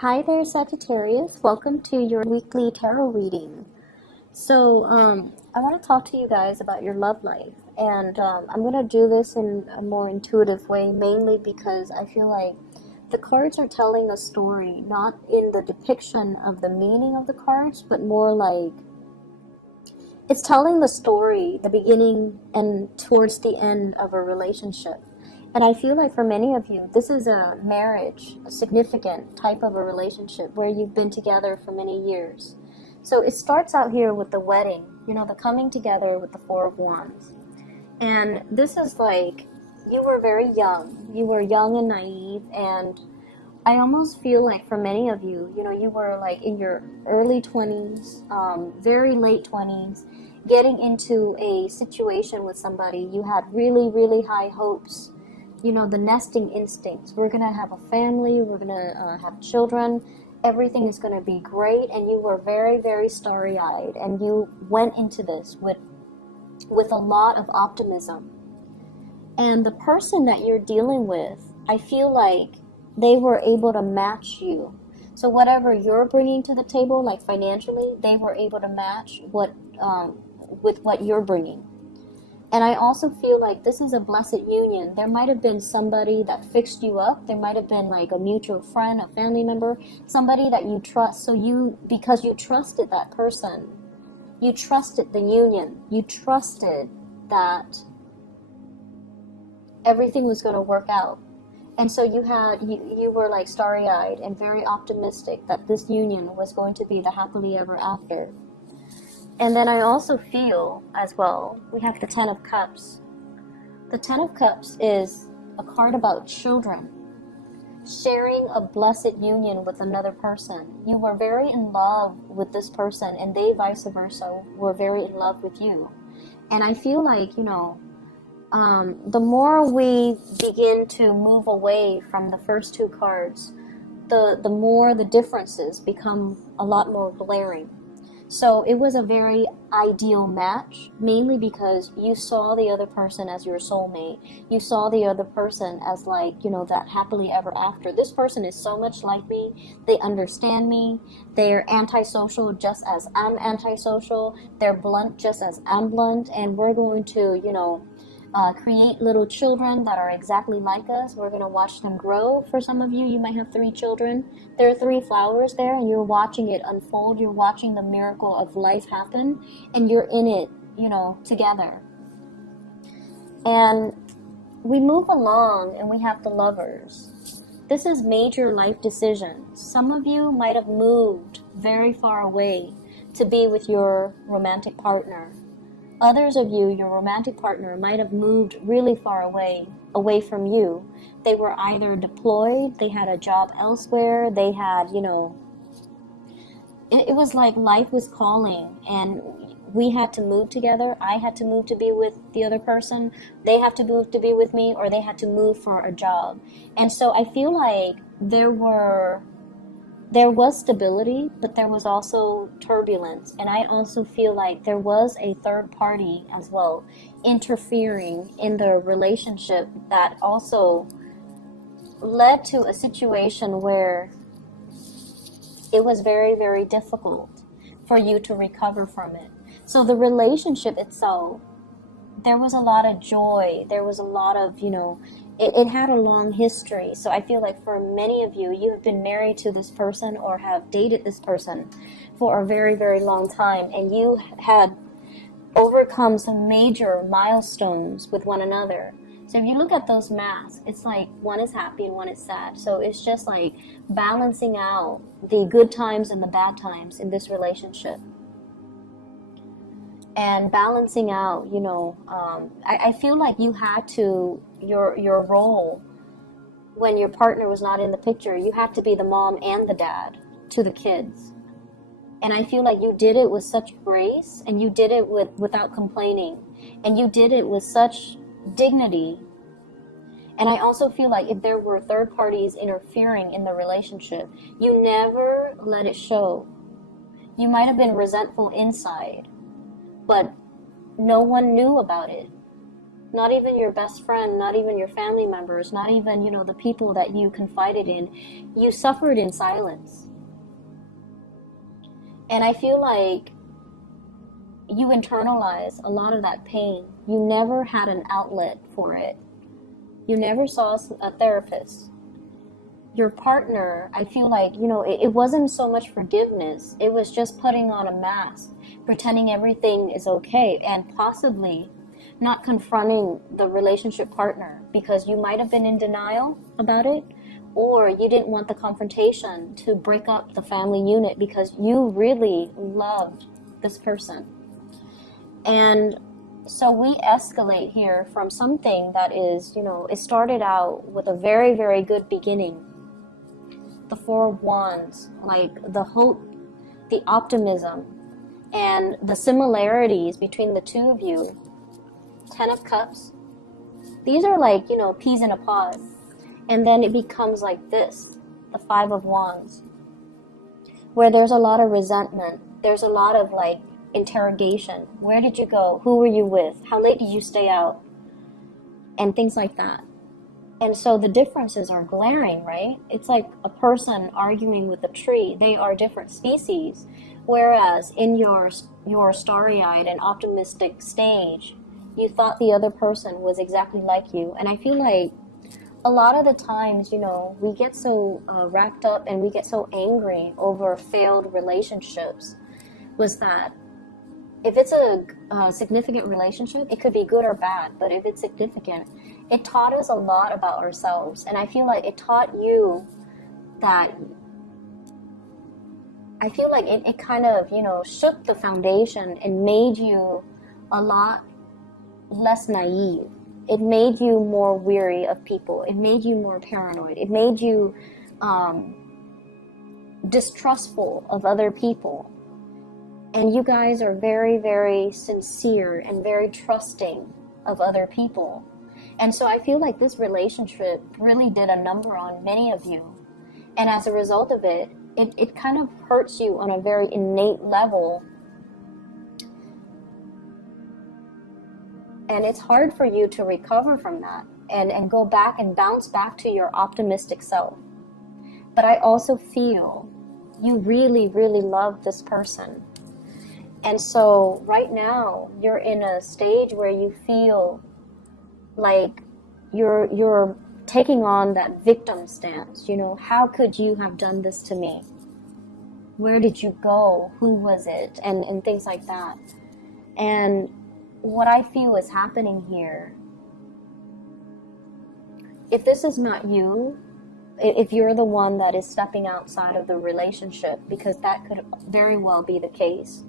Hi there, Sagittarius. Welcome to your weekly tarot reading. So, I want to talk to you guys about your love life, and I'm going to do this in a more intuitive way, mainly because I feel like the cards are telling a story, not in the depiction of the meaning of the cards, but more like it's telling the story, the beginning and towards the end of a relationship. And I feel like for many of you, this is a marriage, a significant type of a relationship where you've been together for many years. So it starts out here with the wedding, the coming together with the Four of Wands. And this is like, you were very young. You were young and naive, and I almost feel like for many of you, you were like in your early 20s, very late 20s, getting into a situation with somebody. You had really, really high hopes. The nesting instincts. We're going to have a family. We're going to have children. Everything is going to be great. And you were very, very starry-eyed. And you went into this with a lot of optimism. And the person that you're dealing with, I feel like they were able to match you. So whatever you're bringing to the table, like financially, they were able to match with what you're bringing. And I also feel like this is a blessed union. There might have been somebody that fixed you up. There might have been like a mutual friend, a family member, somebody that you trust. So because you trusted that person, you trusted the union, you trusted that everything was going to work out. And so you were like starry-eyed and very optimistic that this union was going to be the happily ever after. And then I also feel, as well, we have the Ten of Cups. The Ten of Cups is a card about children, sharing a blessed union with another person. You were very in love with this person, and they, vice versa, were very in love with you. And I feel like, the more we begin to move away from the first two cards, the more the differences become a lot more glaring. So it was a very ideal match, mainly because you saw the other person as your soulmate. You saw the other person as like, that happily ever after. This person is so much like me. They understand me. They're antisocial just as I'm antisocial. They're blunt just as I'm blunt. And we're going to, create little children that are exactly like us. We're going to watch them grow. For some of you, you might have 3 children. There are 3 flowers there, and you're watching it unfold. You're watching the miracle of life happen, and you're in it, together. And we move along, and we have the Lovers. This is major life decisions. Some of you might have moved very far away to be with your romantic partner. Others of you, your romantic partner, might have moved really far away from you. They were either deployed, they had a job elsewhere, they had, it was like life was calling, and we had to move together. I had to move to be with the other person. They have to move to be with me, or they had to move for a job. And so I feel like there was stability, but there was also turbulence. And I also feel like there was a third party as well interfering in the relationship that also led to a situation where it was very, very difficult for you to recover from it. So the relationship itself, there was a lot of joy. There was a lot of, it had a long history. So I feel like for many of you, you have been married to this person or have dated this person for a very, very long time. And you had overcome some major milestones with one another. So if you look at those masks, it's like one is happy and one is sad. So it's just like balancing out the good times and the bad times in this relationship. And balancing out, I feel like you had to, your role when your partner was not in the picture, you had to be the mom and the dad to the kids. And I feel like you did it with such grace, and you did it without complaining, and you did it with such dignity. And I also feel like if there were third parties interfering in the relationship, you never let it show. You might have been resentful inside, but no one knew about it. Not even your best friend, not even your family members, not even, you know, the people that you confided in. You suffered in silence. And I feel like you internalize a lot of that pain. You never had an outlet for it. You never saw a therapist. Your partner, I feel like, you know, it wasn't so much forgiveness. It was just putting on a mask, pretending everything is okay, and possibly not confronting the relationship partner because you might have been in denial about it, or you didn't want the confrontation to break up the family unit because you really loved this person. And so we escalate here from something that is, you know, it started out with a very, very good beginning. The Four of Wands, like the hope, the optimism, and the similarities between the two of you. Ten of Cups. These are like, you know, peas in a pod. And then it becomes like this, the Five of Wands, where there's a lot of resentment. There's a lot of like interrogation. Where did you go? Who were you with? How late did you stay out? And things like that. And so the differences are glaring, right? It's like a person arguing with a tree. They are different species. Whereas in your starry-eyed and optimistic stage, you thought the other person was exactly like you. And I feel like a lot of the times, you know, we get so wrapped up and we get so angry over failed relationships, was that if it's a significant relationship, it could be good or bad, but if it's significant, it taught us a lot about ourselves. And I feel like it taught you that, I feel like it kind of, you know, shook the foundation and made you a lot less naive. It made you more weary of people. It made you more paranoid. It made you distrustful of other people. And you guys are very, very sincere and very trusting of other people. And so I feel like this relationship really did a number on many of you. And as a result of it, it kind of hurts you on a very innate level. And it's hard for you to recover from that and go back and bounce back to your optimistic self. But I also feel you really, really love this person. And so right now you're in a stage where you feel like you're taking on that victim stance. You know, how could you have done this to me? Where did you go? Who was it? And things like that. And what I feel is happening here, if this is not you, if you're the one that is stepping outside of the relationship, because that could very well be the case,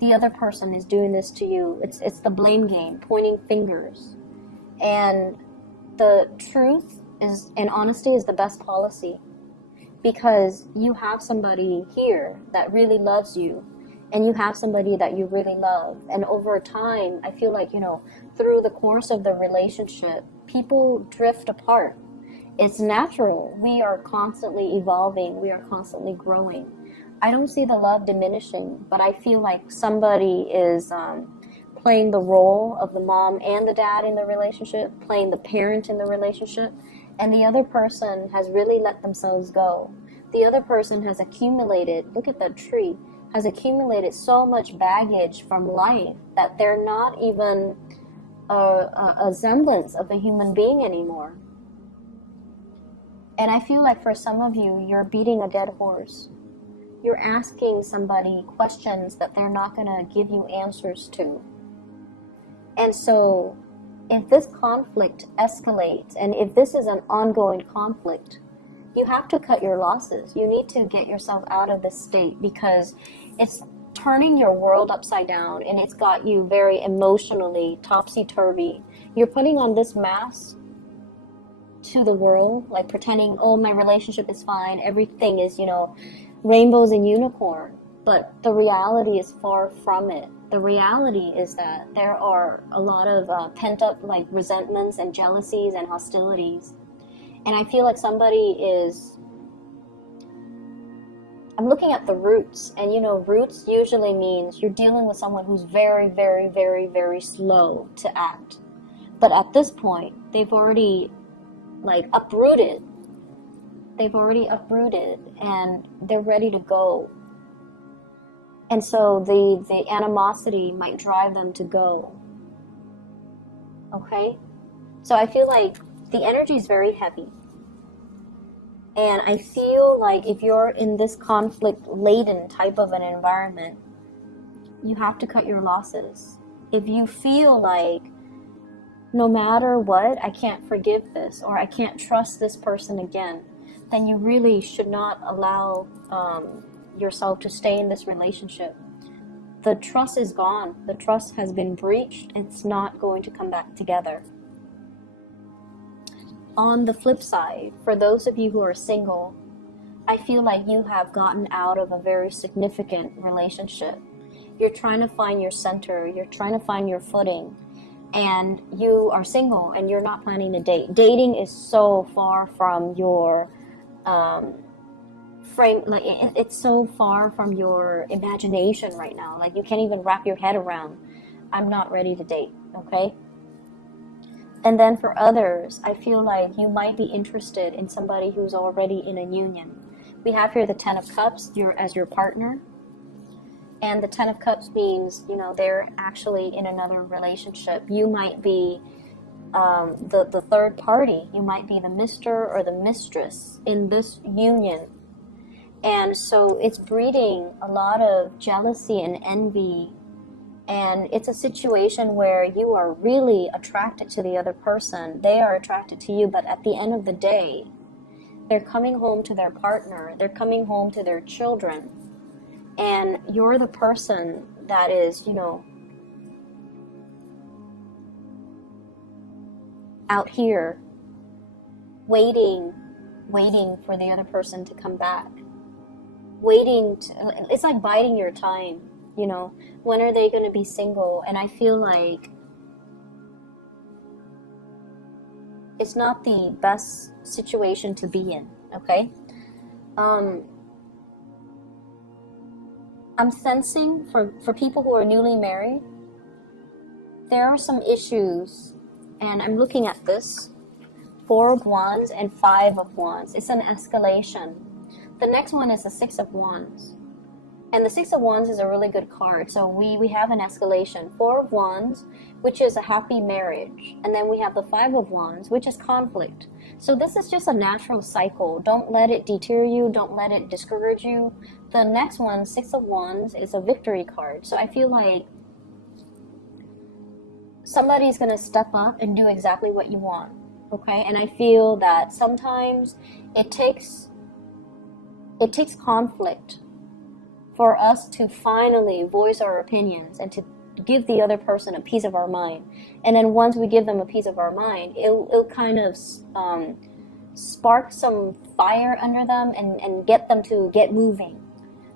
the other person is doing this to you. It's the blame game, pointing fingers. And the truth is, and honesty is the best policy, because you have somebody here that really loves you, and you have somebody that you really love. And over time, I feel like, you know, through the course of the relationship, people drift apart. It's natural. We are constantly evolving. We are constantly growing. I don't see the love diminishing, but I feel like somebody is playing the role of the mom and the dad in the relationship, playing the parent in the relationship, and the other person has really let themselves go. The other person has accumulated, look at that tree, has accumulated so much baggage from life that they're not even a semblance of a human being anymore. And I feel like for some of you, you're beating a dead horse. You're asking somebody questions that they're not going to give you answers to. And so if this conflict escalates, and if this is an ongoing conflict, you have to cut your losses. You need to get yourself out of this state, because it's turning your world upside down, and it's got you very emotionally topsy-turvy. You're putting on this mask to the world, like pretending, oh, my relationship is fine, everything is, you know, rainbows and unicorn. But the reality is far from it. The reality is that there are a lot of pent-up like resentments and jealousies and hostilities. And I feel like somebody is, I'm looking at the roots, and you know, roots usually means you're dealing with someone who's very, very, very, very slow to act. But at this point, they've already like uprooted. They've already uprooted and they're ready to go. And so the animosity might drive them to go. Okay? So I feel like the energy is very heavy. And I feel like if you're in this conflict-laden type of an environment, you have to cut your losses. If you feel like no matter what, I can't forgive this or I can't trust this person again, then you really should not allow yourself to stay in this relationship. The trust is gone. The trust has been breached. It's not going to come back together. On the flip side, for those of you who are single, I feel like you have gotten out of a very significant relationship. You're trying to find your center. You're trying to find your footing. And you are single and you're not planning to date. Dating is so far from your frame, like it's so far from your imagination right now. Like you can't even wrap your head around, I'm not ready to date, okay? And then for others, I feel like you might be interested in somebody who's already in a union. We have here the Ten of Cups as your partner. And the Ten of Cups means, you know, they're actually in another relationship. You might be the third party. You might be the Mr. or the mistress in this union. And so it's breeding a lot of jealousy and envy. And it's a situation where you are really attracted to the other person. They are attracted to you, but at the end of the day, they're coming home to their partner. They're coming home to their children. And you're the person that is, you know, out here waiting for the other person to come back. It's like biding your time, you know. When are they going to be single? And I feel like it's not the best situation to be in, okay? I'm sensing for people who are newly married, there are some issues, and I'm looking at this, 4 of Wands and 5 of Wands. It's an escalation. The next one is the 6 of Wands. And the 6 of Wands is a really good card. So we have an escalation. 4 of Wands, which is a happy marriage. And then we have the 5 of Wands, which is conflict. So this is just a natural cycle. Don't let it deter you. Don't let it discourage you. The next one, 6 of Wands, is a victory card. So I feel like somebody's going to step up and do exactly what you want. Okay? And I feel that sometimes it takes conflict for us to finally voice our opinions and to give the other person a piece of our mind. And then once we give them a piece of our mind, it'll kind of spark some fire under them and get them to get moving.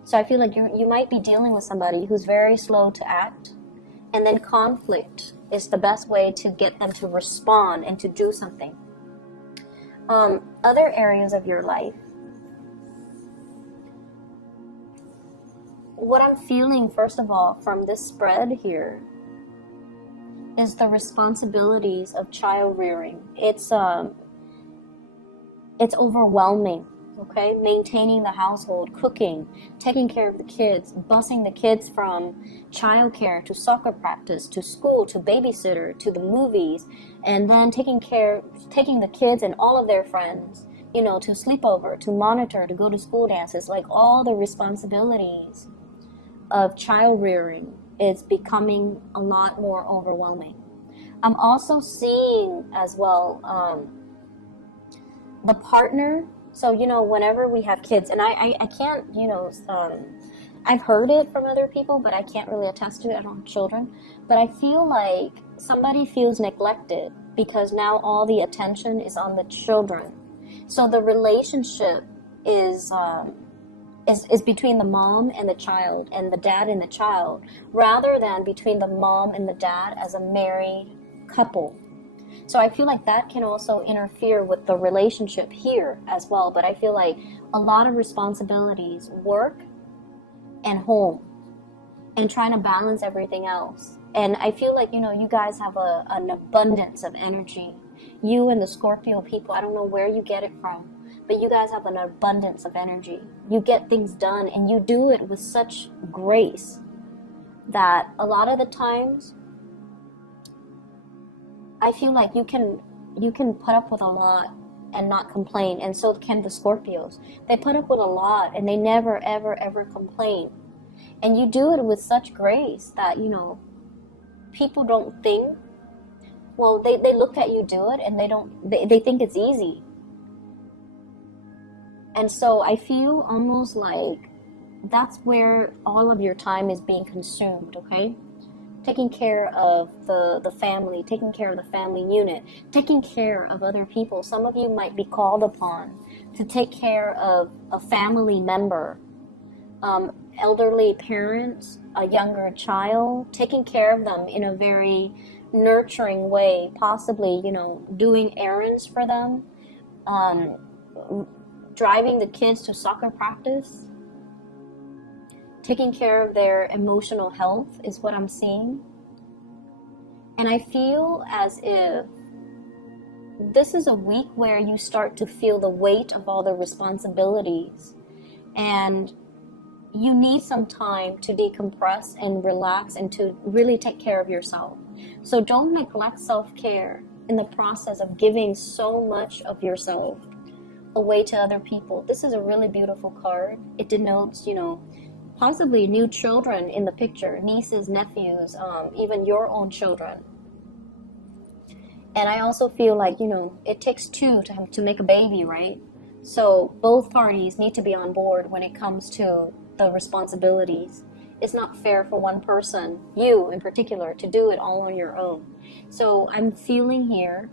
So I feel like you might be dealing with somebody who's very slow to act, and then conflict is the best way to get them to respond and to do something. Other areas of your life, what I'm feeling, first of all, from this spread here is the responsibilities of child rearing. It's overwhelming, okay? Maintaining the household, cooking, taking care of the kids, busing the kids from childcare to soccer practice, to school, to babysitter, to the movies, and then taking the kids and all of their friends, you know, to sleepover, to monitor, to go to school dances, like all the responsibilities of child rearing is becoming a lot more overwhelming. I'm also seeing as well the partner. So, you know, whenever we have kids, and I can't, you know, I've heard it from other people, but I can't really attest to it. I don't have children. But I feel like somebody feels neglected because now all the attention is on the children. So the relationship is between the mom and the child and the dad and the child, rather than between the mom and the dad as a married couple. So I feel like that can also interfere with the relationship here as well. But I feel like a lot of responsibilities, work and home, and trying to balance everything else. And I feel like, you know, you guys have an abundance of energy. You and the Scorpio people, I don't know where you get it from, but you guys have an abundance of energy. You get things done, and you do it with such grace that a lot of the times I feel like you can put up with a lot and not complain, and so can the Scorpios. They put up with a lot and they never ever ever complain. And you do it with such grace that, you know, people don't think, well, they look at you do it and they think it's easy. And so I feel almost like that's where all of your time is being consumed, okay? Taking care of the family, taking care of the family unit, taking care of other people. Some of you might be called upon to take care of a family member, elderly parents, a younger child, taking care of them in a very nurturing way, possibly, you know, doing errands for them, driving the kids to soccer practice, taking care of their emotional health is what I'm seeing. And I feel as if this is a week where you start to feel the weight of all the responsibilities, and you need some time to decompress and relax and to really take care of yourself. So don't neglect self-care in the process of giving so much of yourself away to other people. This is a really beautiful card. It denotes, you know, possibly new children in the picture, nieces, nephews, even your own children. And I also feel like, you know, it takes two to make a baby, right? So both parties need to be on board when it comes to the responsibilities. It's not fair for one person, you in particular, to do it all on your own. So I'm feeling here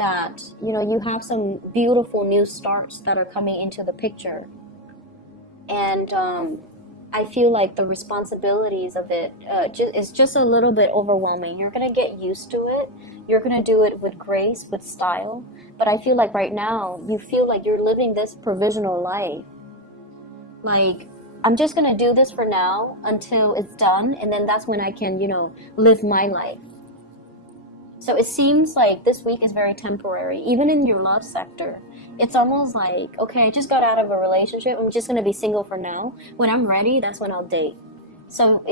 that, you know, you have some beautiful new starts that are coming into the picture. And I feel like the responsibilities of it is just a little bit overwhelming. You're going to get used to it. You're going to do it with grace, with style. But I feel like right now, you feel like you're living this provisional life. Like, I'm just going to do this for now until it's done. And then that's when I can, you know, live my life. So it seems like this week is very temporary, even in your love sector. It's almost like, okay, I just got out of a relationship. I'm just going to be single for now. When I'm ready, that's when I'll date. So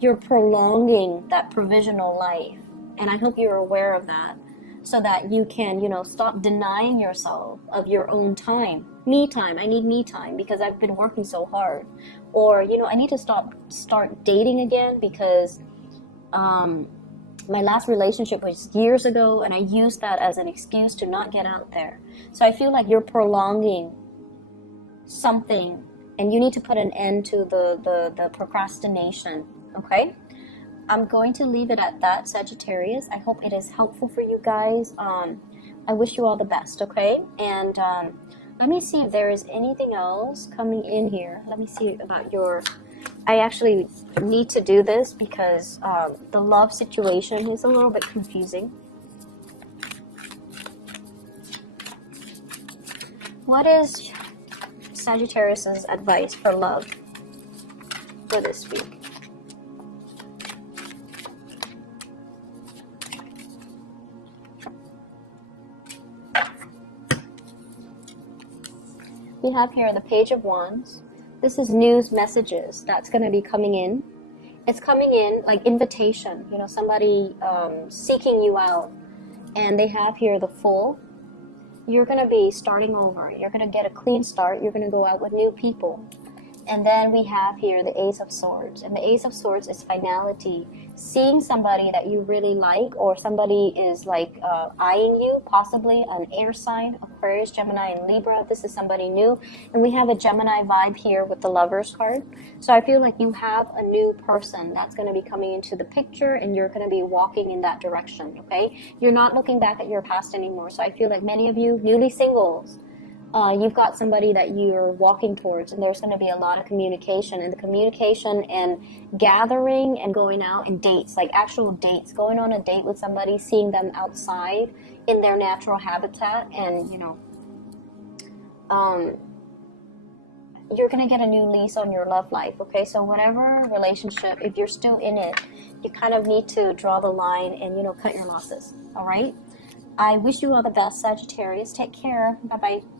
you're prolonging that provisional life. And I hope you're aware of that, so that you can, you know, stop denying yourself of your own time. Me time. I need me time because I've been working so hard. Or, you know, I need to start dating again because my last relationship was years ago, and I used that as an excuse to not get out there. So I feel like you're prolonging something, and you need to put an end to the procrastination, okay? I'm going to leave it at that, Sagittarius. I hope it is helpful for you guys. I wish you all the best, okay? And let me see if there is anything else coming in here. Let me see about your... I actually need to do this because the love situation is a little bit confusing. What is Sagittarius's advice for love for this week? We have here the Page of Wands. This is news messages that's going to be coming in. It's coming in like invitation, you know, somebody seeking you out. And they have here the Fool. You're going to be starting over. You're going to get a clean start. You're going to go out with new people. And then we have here the Ace of Swords. And the Ace of Swords is finality. Seeing somebody that you really like, or somebody is like eyeing you, possibly an air sign, Aquarius, Gemini, and Libra. This is somebody new. And we have a Gemini vibe here with the Lovers card. So I feel like you have a new person that's going to be coming into the picture, and you're going to be walking in that direction, okay? You're not looking back at your past anymore. So I feel like many of you newly singles, you've got somebody that you're walking towards, and there's going to be a lot of communication. And the communication and gathering and going out and dates, like actual dates, going on a date with somebody, seeing them outside in their natural habitat. And, you know, you're going to get a new lease on your love life, okay? So whatever relationship, if you're still in it, you kind of need to draw the line and, you know, cut your losses, all right? I wish you all the best, Sagittarius. Take care. Bye-bye.